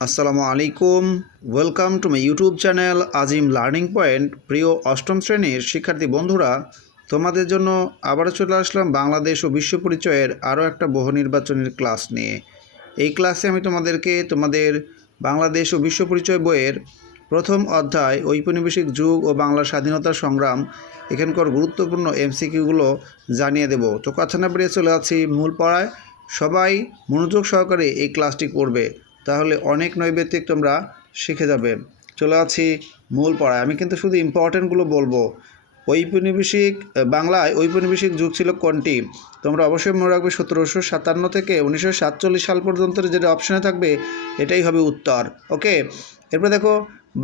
আসসালামু আলাইকুম। Welcome to my YouTube channel Azim learning point. প্রিয় অষ্টম শ্রেণীর শিক্ষার্থী বন্ধুরা, তোমাদের জন্য আবারও চলে আসলাম বাংলাদেশ ও বিশ্ব পরিচয়ের আরও একটা বহু নির্বাচনের ক্লাস নিয়ে। এই ক্লাসে আমি তোমাদের বাংলাদেশ ও বিশ্ব পরিচয় বইয়ের প্রথম অধ্যায় ঔপনিবেশিক যুগ ও বাংলার স্বাধীনতা সংগ্রাম এখানকার গুরুত্বপূর্ণ এমসিকিউগুলো জানিয়ে দেব। তো কথা না বেরিয়ে চলে যাচ্ছি মূল পড়ায়। সবাই মনোযোগ সহকারে এই ক্লাসটি করবে, তাহলে অনেক নৈবেদিক তোমরা শিখে যাবে। চলে আছি মূল পড়ায়। আমি কিন্তু শুধু ইম্পর্টেন্টগুলো বলবো। বাংলায় ঔপনিবেশিক যুগ ছিল কোনটি? তোমরা অবশ্যই মনে রাখবে 1757 থেকে 1947 সাল পর্যন্ত যেটা অপশনে থাকবে এটাই হবে উত্তর। ওকে, এরপর দেখো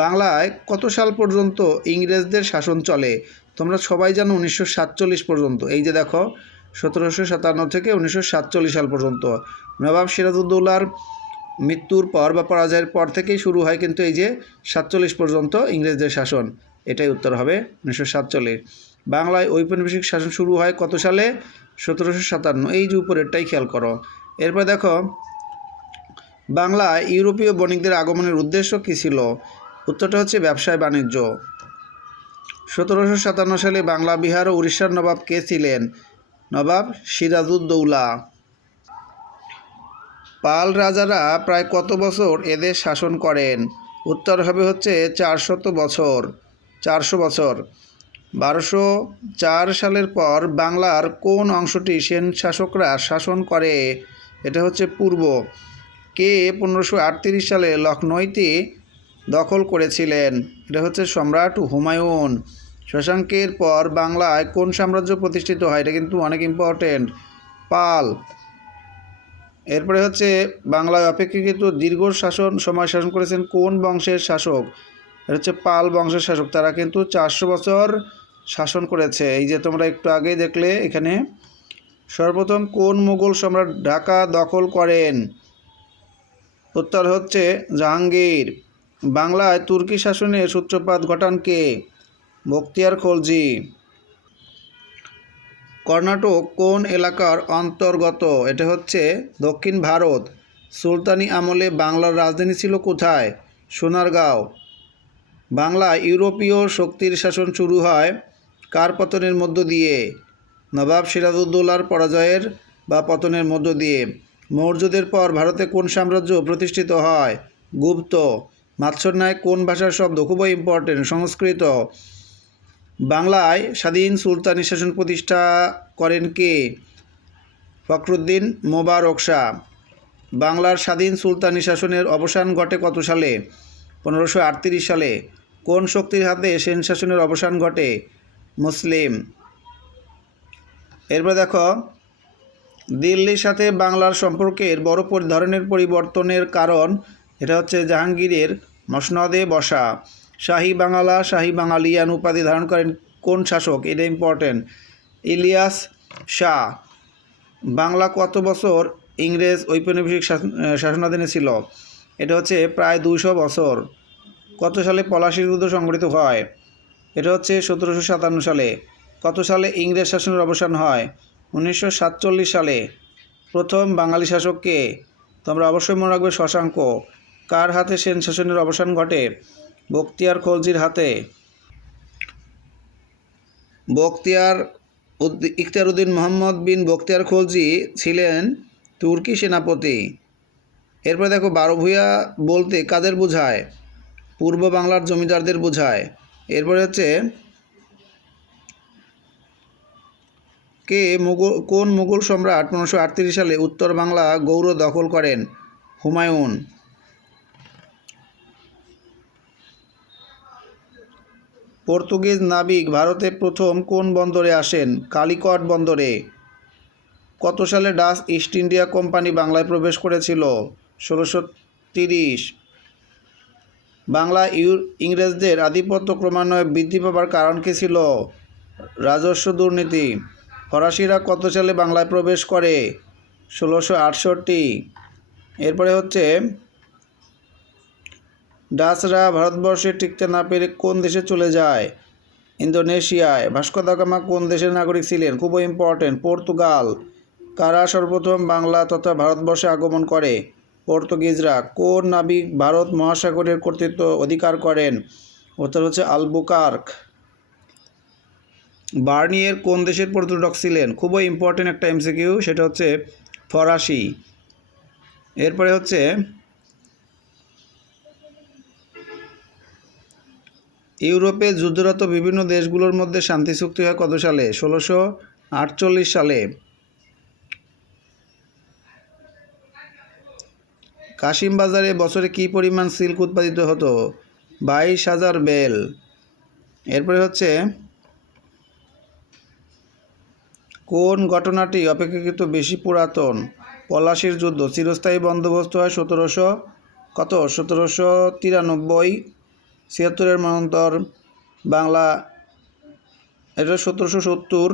বাংলায় কত সাল পর্যন্ত ইংরেজদের শাসন চলে? তোমরা সবাই জানো 1947 পর্যন্ত। এই যে দেখো 1757 থেকে 1947 সাল পর্যন্ত। নবাব সিরাজউদ্দৌলার মৃত্যুর পর বা পরাজয়ের পর থেকেই শুরু হয় কিন্তু এই যে 47 পর্যন্ত ইংরেজদের শাসন। এটাই উত্তর হবে 1947। বাংলায় ঔপনিবেশিক শাসন শুরু হয় কত সালে? 1757। এই যে উপরেরটাই খেয়াল করো। এরপর দেখো বাংলায় ইউরোপীয় বণিকদের আগমনের উদ্দেশ্য কী ছিল? উত্তরটা হচ্ছে ব্যবসায় বাণিজ্য। 1757 সালে বাংলা, বিহার ও উড়িষ্যার নবাব কে ছিলেন? নবাব সিরাজউদ্দৌলা। পাল রাজারা প্রায় কত বছর এদেশ শাসন করেন? উত্তর হবে হচ্ছে 400 বছর। 400 বছর। 1204 সালের পর বাংলার কোন অংশটি সেন শাসকরা শাসন করে? এটা হচ্ছে পূর্ব। কে 1538 সালে লখনৌতি দখল করেছিলেন? এটা হচ্ছে সম্রাট হুমায়ুন। শশাঙ্কের পর বাংলায় কোন সাম্রাজ্য প্রতিষ্ঠিত হয়? এটা কিন্তু অনেক ইম্পর্টেন্ট। পাল। এরপরে হচ্ছে বাংলায় অপেক্ষাকৃত দীর্ঘ সময় শাসন করেছেন কোন বংশের শাসক? এটা হচ্ছে পাল বংশের শাসক। তারা কিন্তু 400 বছর শাসন করেছে। এই যে তোমরা একটু আগেই দেখলে এখানে। সর্বপ্রথম কোন মুঘল সম্রাট ঢাকা দখল করেন? উত্তর হচ্ছে জাহাঙ্গীর। বাংলায় তুর্কি শাসনের সূত্রপাত ঘটান কে? বখতিয়ার খলজি। কর্ণাটক কোন এলাকার অন্তর্গত? এটা হচ্ছে দক্ষিণ ভারত। সুলতানি আমলে বাংলার রাজধানী ছিল কোথায়? সোনারগাঁও। বাংলায় ইউরোপীয় শক্তির শাসন শুরু হয় কার পতনের মধ্য দিয়ে? নবাব সিরাজউদ্দৌলার পরাজয়ের বা পতনের মধ্য দিয়ে। মৌর্যদের পর ভারতে কোন সাম্রাজ্য প্রতিষ্ঠিত হয়? গুপ্ত। মাৎসর্যায় কোন ভাষার শব্দ? খুবই ইম্পর্টেন্ট, সংস্কৃত। বাংলায় স্বাধীন সুলতানি শাসন প্রতিষ্ঠা করেন কে? ফখরুদ্দীন মোবারক শাহ। বাংলার স্বাধীন সুলতানি শাসনের অবসান ঘটে কত সালে? 1538 সালে। কোন শক্তির হাতে সেন শাসনের অবসান ঘটে? মুসলিম। এরপর দেখো দিল্লির সাথে বাংলার সম্পর্কের বড় ধরনের পরিবর্তনের কারণ? এটা হচ্ছে জাহাঙ্গীরের মসনদে বসা। শাহী বাংলা, শাহী বাঙালিয়ান উপাধি ধারণ করেন কোন শাসক? এটা ইম্পর্টেন্ট, ইলিয়াস শাহ। বাংলা কত বছর ইংরেজ ঔপনিবেশিক শাসনাধীনে ছিল? এটা হচ্ছে প্রায় 200 বছর। কত সালে পলাশীর যুদ্ধ সংঘটিত হয়? এটা হচ্ছে 1757 সালে। কত সালে ইংরেজ শাসনের অবসান হয়? 1947 সালে। প্রথম বাঙালি শাসক কে? তোমরা অবশ্যই মনে রাখবে শশাঙ্ক। কার হাতে সেন শাসনের অবসান ঘটে? বখতিয়ার খলজির হাতে। ইখতিয়ারউদ্দিন মোহাম্মদ বিন বখতিয়ার খলজি ছিলেন তুর্কি সেনাপতি। এরপরে দেখো 12 ভূঁইয়া বলতে কাদের বোঝায়? পূর্ব বাংলার জমিদারদের বোঝায়। এরপরে হচ্ছে কোন মুঘল সম্রাট 1538 সালে উত্তর বাংলা গৌড় দখল করেন? হুমায়ুন। পর্তুগিজ নাবিক ভারতে প্রথম কোন বন্দরে আসেন? কালিকট বন্দরে। কত সালে ডাচ ইস্ট ইন্ডিয়া কোম্পানি বাংলায় প্রবেশ করেছিল? 1630। বাংলায় ইংরেজদের আধিপত্য ক্রমান্বয়ে বৃদ্ধি পাবার কারণ কী ছিল? রাজস্ব দুর্নীতি। ফরাসিরা কত সালে বাংলায় প্রবেশ করে? 1668। এরপরে হচ্ছে ডাচরা ভারতবর্ষে টিকতে না পেরে কোন দেশে চলে যায়? ইন্দোনেশিয়ায়। ভাস্কো দা গামা কোন দেশের নাগরিক ছিলেন? খুবই ইম্পর্টেন্ট, পর্তুগাল। কারা সর্বপ্রথম বাংলা তথা ভারতবর্ষে আগমন করে? পর্তুগিজরা। কোন নাবিক ভারত মহাসাগরের কর্তৃত্ব অধিকার করেন? উত্তর হচ্ছে আলবুকার্ক। বার্নিয়ের কোন দেশের পর্যটক ছিলেন? খুবই ইম্পর্টেন্ট একটা এমসিকিউ, সেটা হচ্ছে ফরাসি। এরপরে হচ্ছে ইউরোপে যুদ্ধরত বিভিন্ন দেশগুলোর মধ্যে শান্তি চুক্তি হয় কত সালে? 1648 সালে। কাশিম বাজারে বছরে কী পরিমাণ সিল্ক উৎপাদিত হতো? 22,000 বেল। এরপরে হচ্ছে কোন ঘটনাটি অপেক্ষাকৃত বেশি পুরাতন? পলাশির যুদ্ধ। চিরস্থায়ী বন্দোবস্ত হয় 1793 76-এর মন্বন্তর বাংলা, এটা 1770।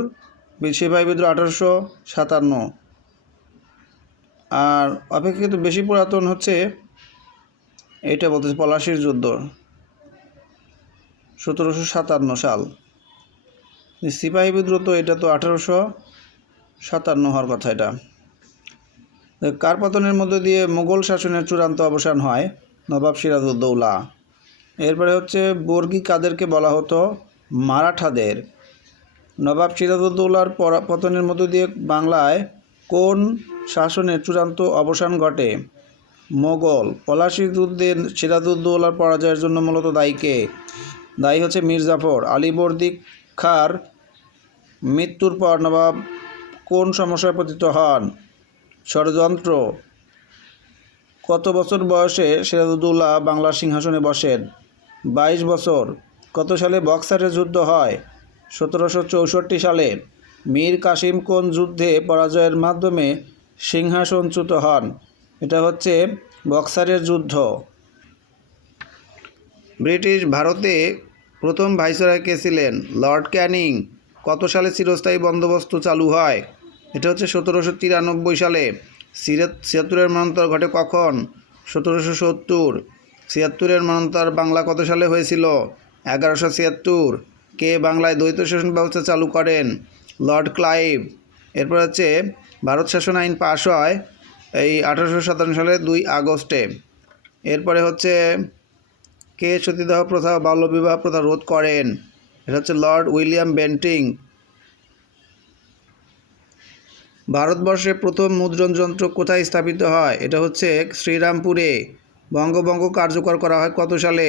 সিপাহী বিদ্রোহ 1857। আর অপেক্ষাকৃত বেশি পুরাতন হচ্ছে এইটা বলতেছে পলাশির যুদ্ধ, 1757 সাল। সিপাহী বিদ্রোহ তো এটা তো 1857 হওয়ার কথা। এটা কার পতনের মধ্য দিয়ে মুঘল শাসনের চূড়ান্ত অবসান হয়? নবাব সিরাজউদ্দৌলা। এরপরে হচ্ছে বর্গী কাদেরকে বলা হতো? মারাঠাদের। নবাব সিরাজউদ্দৌলার পতনের মধ্য দিয়ে বাংলায় কোন শাসনের চূড়ান্ত অবসান ঘটে? মোগল। পলাশির যুদ্ধে সিরাজউদ্দৌলার পরাজয়ের জন্য মূলত দায়ী কে? দায়ী হচ্ছে মীর জাফর। আলীবর্দী খাঁর মৃত্যুর পর নবাব কোন সমস্যায় পতিত হন? ষড়যন্ত্র। কত বছর বয়সে সিরাজউদ্দৌলা বাংলার সিংহাসনে বসেন? 22 বছর। কত সালে বক্সারের যুদ্ধ হয়? 1764 সালে। মীর কাসিম কোন যুদ্ধে পরাজয়ের মাধ্যমে সিংহাসনচ্যুত হন? এটা হচ্ছে বক্সারের যুদ্ধ। ব্রিটিশ ভারতে প্রথম ভাইসরয় কে ছিলেন? লর্ড ক্যানিং। কত সালে চিরস্থায়ী বন্দোবস্ত চালু হয়? এটা হচ্ছে 1793 সালে। 76-এর মন্বন্তর ঘটে কখন? 1770। 76-এর মন্বন্তর বাংলা কত সালে হয়েছিল? 1176। কে বাংলায় দ্বৈত শাসন ব্যবস্থা চালু করেন? Lord Clive. এরপর হচ্ছে ভারত শাসন আইন পাশ হয় এই 1857 সালে 2 আগস্টে। এরপরে হচ্ছে কে সতীদাহ প্রথা বাল্যবিবাহ প্রথা রোধ করেন? এটা হচ্ছে লর্ড উইলিয়াম বেন্টিং। ভারতবর্ষে প্রথম মুদ্রণ যন্ত্র কোথায় স্থাপিত হয়? এটা হচ্ছে শ্রীরামপুরে। বঙ্গভঙ্গ কার্যকর করা হয় কত সালে?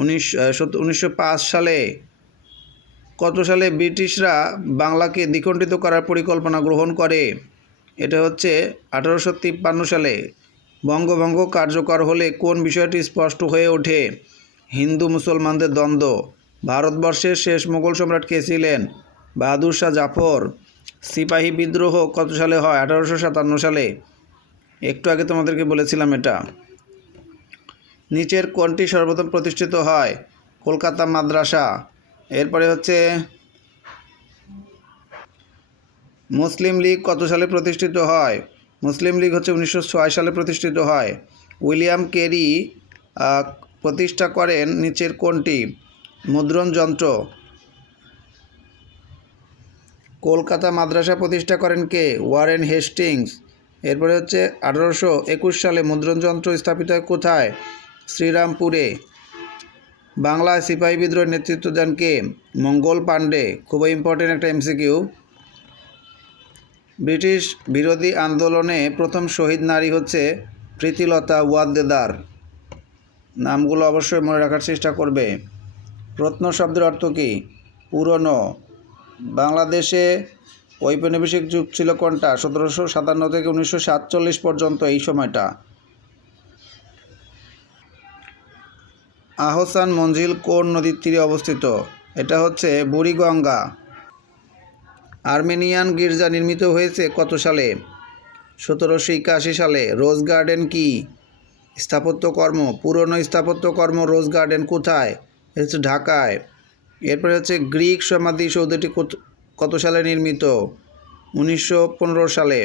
1905 সালে। কত সালে ব্রিটিশরা বাংলাকে দ্বিখণ্ডিত করার পরিকল্পনা গ্রহণ করে? এটা হচ্ছে 1853 সালে। বঙ্গভঙ্গ কার্যকর হলে কোন বিষয়টি স্পষ্ট হয়ে ওঠে? হিন্দু মুসলমানদের দ্বন্দ্ব। ভারতবর্ষের শেষ মুঘল সম্রাট কে ছিলেন? বাহাদুর শাহ জাফর। সিপাহী বিদ্রোহ কত সালে হয়? 1857 সালে। একটু আগে তোমাদেরকে বলেছিলাম এটা। নিচের কোনটি সর্বপ্রথম প্রতিষ্ঠিত হয়? কলকাতা মাদ্রাসা। এরপরে হচ্ছে মুসলিম লীগ কত সালে প্রতিষ্ঠিত হয়? মুসলিম লীগ হচ্ছে 1906 সালে প্রতিষ্ঠিত হয়। উইলিয়াম কেরি প্রতিষ্ঠা করেন নিচের কোনটি? মুদ্রণ যন্ত্র। কলকাতা মাদ্রাসা প্রতিষ্ঠা করেন কে? Warren Hastings. এরপরে হচ্ছে 1821 সালে মুদ্রণ যন্ত্র স্থাপিত হয় কোথায়? শ্রীরামপুরে। বাংলায় সিপাহী বিদ্রোহের নেতৃত্ব দেন কে? মঙ্গল পাণ্ডে। খুবই ইম্পর্টেন্ট একটা এমসিকিউ। ব্রিটিশ বিরোধী আন্দোলনে প্রথম শহীদ নারী হচ্ছে প্রীতিলতা ওয়াদ্দেদার। নামগুলো অবশ্যই মনে রাখার চেষ্টা করবে। রত্ন শব্দের অর্থ কী? পুরনো। বাংলাদেশে ঔপনিবেশিক যুগ ছিল কোনটা? 1757 থেকে 1947 পর্যন্ত এই সময়টা। আহসান মঞ্জিল কোন নদীর তীরে অবস্থিত? এটা হচ্ছে বুড়িগঙ্গা। আর্মেনিয়ান গির্জা নির্মিত হয়েছে কত সালে? 1781 সালে। রোজ গার্ডেন কি? স্থাপত্যকর্ম। পুরনো স্থাপত্যকর্ম রোজ গার্ডেন কোথায়? এটা হচ্ছে ঢাকায়। এরপরে হচ্ছে গ্রিক সমাধিসৌধটি কত সালে নির্মিত? 1915 সালে।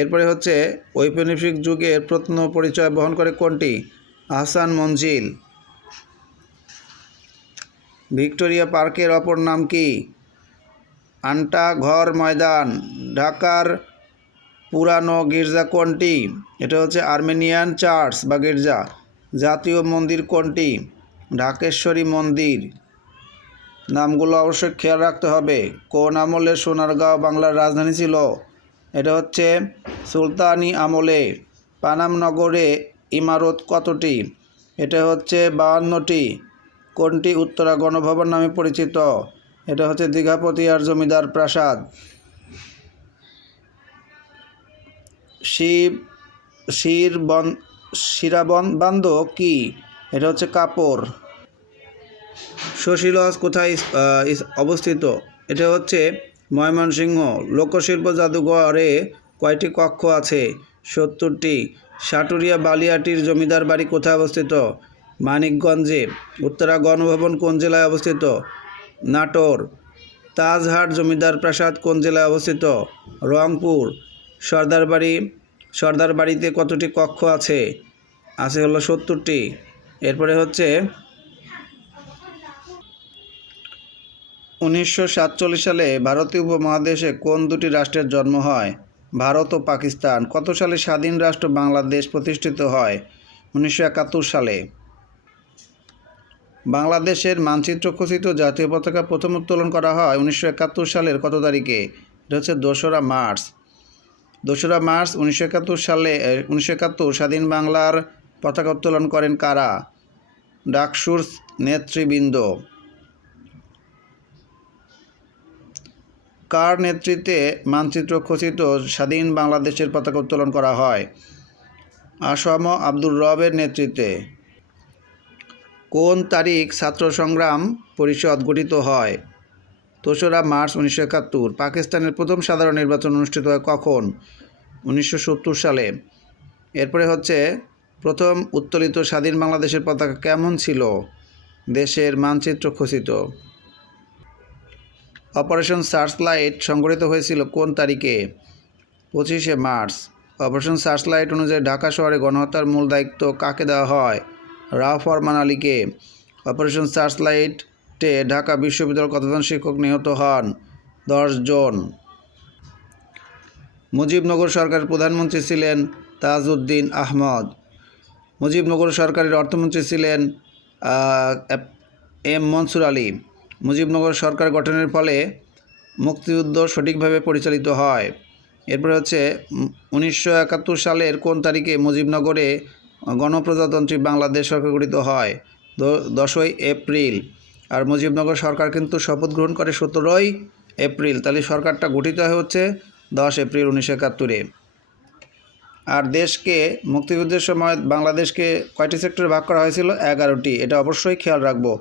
এরপরে হচ্ছে ঔপনিবেশিক যুগের প্রত্ন পরিচয় বহন করে কোনটি? আহসান মঞ্জিল। ভিক্টোরিয়া পার্কের অপর নাম কি? আন্টা ঘর ময়দান। ঢাকার পুরানো গির্জা কোনটি? এটা হচ্ছে আর্মেনিয়ান চার্চ বা গির্জা। জাতীয় মন্দির কোনটি? ঢাকেশ্বরী মন্দির। নামগুলো অবশ্যই খেয়াল রাখতে হবে। কোন আমলে সোনারগাঁও বাংলার রাজধানী ছিল? এটা হচ্ছে সুলতানি আমলে। পানাম নগরে ইমারত কতটি? এটা হচ্ছে 52টি। কোনটি উত্তরা গণভবন নামে পরিচিত? এটা হচ্ছে দীঘাপতিয়ার জমিদার প্রাসাদ। শিরাবন্ধ কি? এটা হচ্ছে কাপড়। শশী লজ কোথায় অবস্থিত? এটা হচ্ছে ময়মনসিংহ। লোকশিল্প জাদুঘরে কয়টি কক্ষ আছে? 70টি। সাটুরিয়া বালিয়াটির জমিদার বাড়ি কোথায় অবস্থিত? মানিকগঞ্জে। উত্তরা গণভবন কোন জেলায় অবস্থিত? নাটোর। তাজহাট জমিদার প্রাসাদ কোন জেলায় অবস্থিত? রংপুর। সর্দার বাড়িতে কতটি কক্ষ আছে? আছে হলো 70টি। এরপরে হচ্ছে 1947 সালে ভারতীয় উপমহাদেশে কোন দুটি রাষ্ট্রের জন্ম হয়? ভারত ও পাকিস্তান। কত সালে স্বাধীন রাষ্ট্র বাংলাদেশ প্রতিষ্ঠিত হয়? 1971 সালে। বাংলাদেশের মানচিত্র খচিত জাতীয় পতাকা প্রথম উত্তোলন করা হয় 1971 সালের কত তারিখে? এটা হচ্ছে 2রা মার্চ। 1971 সালে 1971 স্বাধীন বাংলার পতাকা উত্তোলন করেন কারা? ডাকসুর নেতৃবৃন্দ। কার নেতৃত্বে মানচিত্র খচিত স্বাধীন বাংলাদেশের পতাকা উত্তোলন করা হয়? আসম আব্দুর রবের নেতৃত্বে। কোন তারিখ ছাত্র সংগ্রাম পরিষদ গঠিত হয়? 2রা মার্চ 1971। পাকিস্তানের প্রথম সাধারণ নির্বাচন অনুষ্ঠিত হয় কখন? 1970 সালে। এরপরে হচ্ছে প্রথম উত্তোলিত স্বাধীন বাংলাদেশের পতাকা কেমন ছিল? দেশের মানচিত্র খচিত। অপারেশন সার্চলাইট সংগঠিত হয়েছিল কোন তারিখে? 25শে মার্চ। অপারেশন সার্চলাইট অনুযায়ী ঢাকা শহরে গণহত্যার মূল দায়িত্ব কাকে দেওয়া হয়? রাও ফরমান আলীকে। অপারেশন সার্চলাইটে ঢাকা বিশ্ববিদ্যালয়ের কতজন শিক্ষক নিহত হন? 10 জন। মুজিবনগর সরকারের প্রধানমন্ত্রী ছিলেন তাজউদ্দিন আহমদ। মুজিবনগর সরকারের অর্থমন্ত্রী ছিলেন এম মনসুর আলী। মুজিবনগর সরকার গঠনের ফলে মুক্তিযুদ্ধ সঠিকভাবে পরিচালিত হয়। এরপরে হচ্ছে 1971 সালের কোন তারিখে মুজিবনগরে গণপ্রজাতন্ত্রী বাংলাদেশ সরকার গঠিত হয়? 10ই এপ্রিল। আর মুজিবনগর সরকার কিন্তু শপথ গ্রহণ করে 17ই এপ্রিল। তাহলে সরকারটা গঠিত হচ্ছে 10 এপ্রিল 1971-এ। আর দেশকে মুক্তিযুদ্ধের সময় বাংলাদেশকে কয়টি সেক্টরে ভাগ করা হয়েছিল? 11টি। এটা অবশ্যই খেয়াল রাখবো।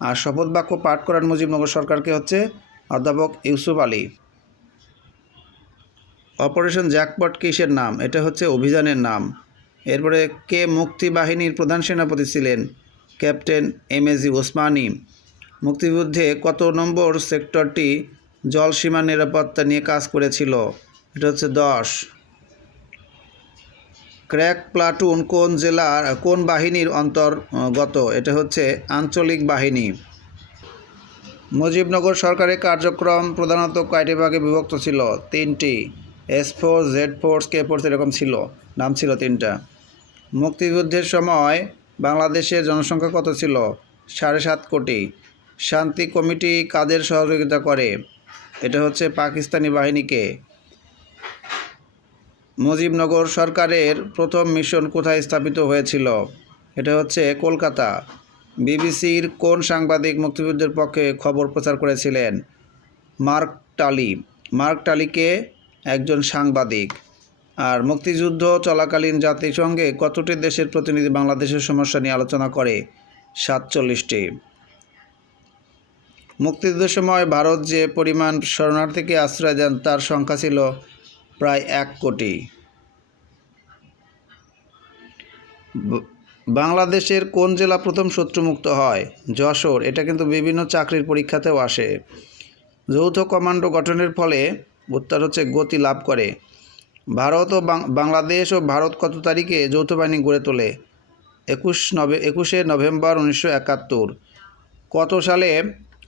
আর শপথ বাক্য পাঠ করান মুজিবনগর সরকারকে হচ্ছে অধ্যাপক ইউসুফ আলী। অপারেশন জ্যাকপট কিসের নাম? এটা হচ্ছে অভিযানের নাম। এরপরে কে মুক্তি বাহিনীর প্রধান সেনাপতি ছিলেন? Captain MAG Osmani. মুক্তিযুদ্ধে কত নম্বর সেক্টরটি জলসীমা নিরাপত্তা নিয়ে কাজ করেছিল? এটা হচ্ছে 10। ক্র্যাক প্লাটুন কোন বাহিনীর অন্তর্গত? এটা হচ্ছে আঞ্চলিক বাহিনী। মুজিবনগর সরকারের কার্যক্রম প্রধানত কয়টি ভাগে বিভক্ত ছিল? 3টি। S force, Z force, K force এরকম ছিল, নাম ছিল 3টা। মুক্তিযুদ্ধের সময় বাংলাদেশের জনসংখ্যা কত ছিল? 7.5 কোটি। শান্তি কমিটি কাদের সহযোগিতা করে? এটা হচ্ছে পাকিস্তানি বাহিনীকে। মুজিবনগর সরকারের প্রথম মিশন কোথায় স্থাপিত হয়েছিল? এটা হচ্ছে কলকাতা। বিবিসির কোন সাংবাদিক মুক্তিযুদ্ধের পক্ষে খবর প্রচার করেছিলেন? মার্ক টালি। মার্ক টালিকে একজন সাংবাদিক। আর মুক্তিযুদ্ধ চলাকালীন জাতিসংঘে কতটি দেশের প্রতিনিধি বাংলাদেশের সমস্যা নিয়ে আলোচনা করে? 47টি। মুক্তিযুদ্ধের সময় ভারত যে পরিমাণ শরণার্থীকে আশ্রয় দেন তার সংখ্যা ছিল প্রায় 1 কোটি। বাংলাদেশের কোন জেলা প্রথম শত্রুমুক্ত হয়? যশোর। এটা কিন্তু বিভিন্ন চাকরির পরীক্ষাতেও আসে। যৌথ কমান্ডো গঠনের ফলে উত্তর হচ্ছে গতি লাভ করে। বাংলাদেশ ও ভারত কত তারিখে যৌথ বাহিনী গড়ে তোলে? 21শে নভেম্বর 1971। কত সালে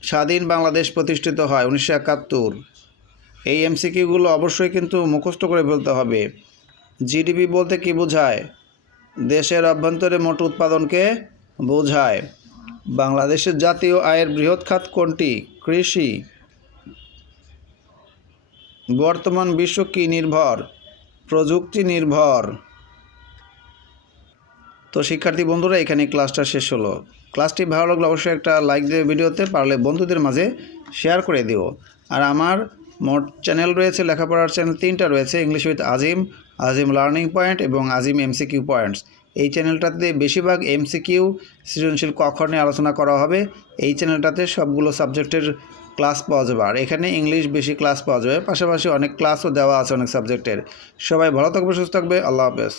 স্বাধীন বাংলাদেশ প্রতিষ্ঠিত হয়? 1971। এই এমসিকিউগুলো অবশ্যই কিন্তু মুখস্থ করে ফেলতে হবে। জিডিপি বলতে কী বোঝায়? দেশের অভ্যন্তরে মোট উৎপাদনকে বোঝায়। বাংলাদেশের জাতীয় আয়ের বৃহৎ খাত কোনটি? কৃষি। বর্তমান বিশ্ব কি নির্ভর? প্রযুক্তি নির্ভর। তো শিক্ষার্থী বন্ধুরা, এখানে ক্লাসটা শেষ হলো। ক্লাসটি ভালো লাগলে অবশ্যই একটা লাইক দেবে ভিডিওতে, পারলে বন্ধুদের মাঝে শেয়ার করে দিও। আর আমার মোট চ্যানেল রয়েছে, লেখাপড়ার চ্যানেল 3টা রয়েছে, English with Azim, Azim learning point এবং আজিম এমসিকিউ পয়েন্টস। এই চ্যানেলটাতে বেশিরভাগ এমসিকিউ, সৃজনশীল ক খ নিয়ে আলোচনা করা হবে। এই চ্যানেলটাতে সবগুলো সাবজেক্টের ক্লাস পাওয়া যাবে, আর এখানে ইংলিশ বেশি ক্লাস পাওয়া যাবে, পাশাপাশি অনেক ক্লাসও দেওয়া আছে অনেক সাবজেক্টের। সবাই ভালো থাকবে, সুস্থ থাকবে, আল্লাহ হাফেজ।